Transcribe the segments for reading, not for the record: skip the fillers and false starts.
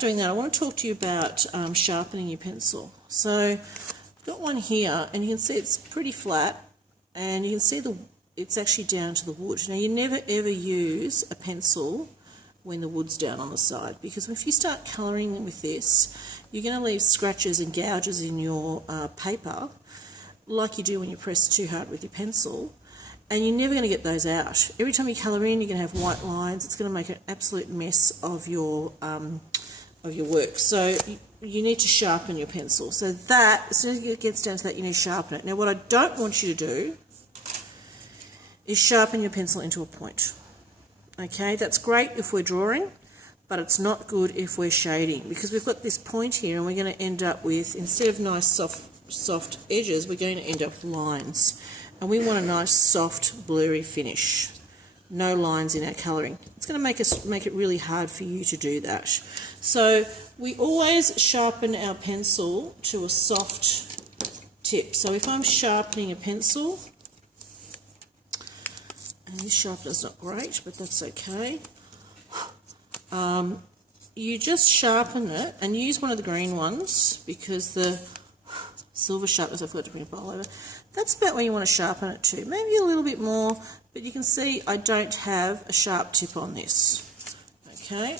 Doing that, I want to talk to you about sharpening your pencil. So I've got one here, and you can see it's pretty flat, and you can see it's actually down to the wood. Now, you never ever use a pencil when the wood's down on the side, because if you start colouring with this, you're going to leave scratches and gouges in your paper, like you do when you press too hard with your pencil, and you're never going to get those out. Every time you colour in, you're going to have white lines. It's going to make an absolute mess of your work. So you need to sharpen your pencil. So that, as soon as it gets down to that, you need to sharpen it. Now, what I don't want you to do is sharpen your pencil into a point. Okay, that's great if we're drawing, but it's not good if we're shading, because we've got this point here and we're going to end up with, instead of nice soft edges, we're going to end up with lines. And we want a nice soft blurry finish. No lines in our colouring. It's going to make it really hard for you to do that. So we always sharpen our pencil to a soft tip. So if I'm sharpening a pencil, and this sharpener's not great, but that's okay, you just sharpen it and use one of the green ones, because the silver sharpeners, I forgot to bring a bowl over. That's about where you want to sharpen it to. Maybe a little bit more, but you can see I don't have a sharp tip on this. Okay.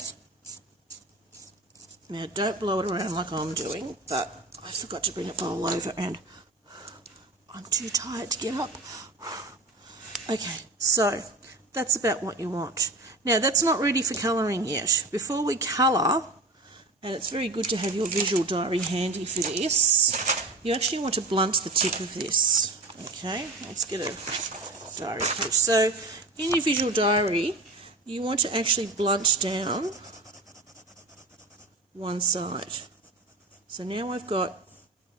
Now, don't blow it around like I'm doing, but I forgot to bring a bowl over and I'm too tired to get up. Okay, so that's about what you want. Now, that's not ready for colouring yet. Before we colour, and it's very good to have your visual diary handy for this, you actually want to blunt the tip of this. Okay, let's get a diary page. So in your visual diary, you want to actually blunt down one side. So now I've got,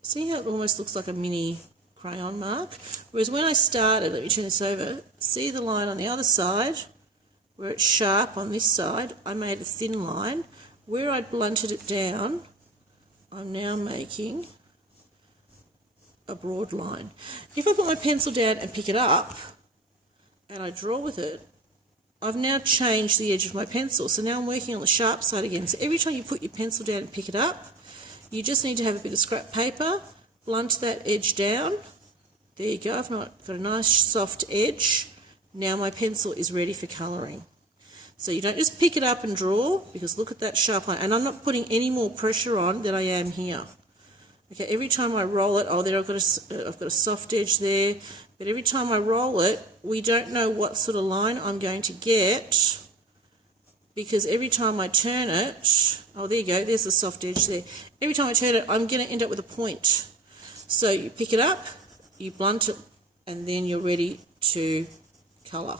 see how it almost looks like a mini crayon mark? Whereas when I started, let me turn this over, see the line on the other side, where it's sharp on this side, I made a thin line. Where I blunted it down, I'm now making a broad line. If I put my pencil down and pick it up, and I draw with it, I've now changed the edge of my pencil. So now I'm working on the sharp side again. So every time you put your pencil down and pick it up, you just need to have a bit of scrap paper, blunt that edge down. There you go, I've got a nice soft edge. Now my pencil is ready for colouring. So you don't just pick it up and draw, because look at that sharp line. And I'm not putting any more pressure on than I am here. Okay, every time I roll it, oh, there I've got a soft edge there. But every time I roll it, we don't know what sort of line I'm going to get, because every time I turn it, oh, there you go, there's the soft edge there. Every time I turn it, I'm going to end up with a point. So you pick it up, you blunt it, and then you're ready to colour.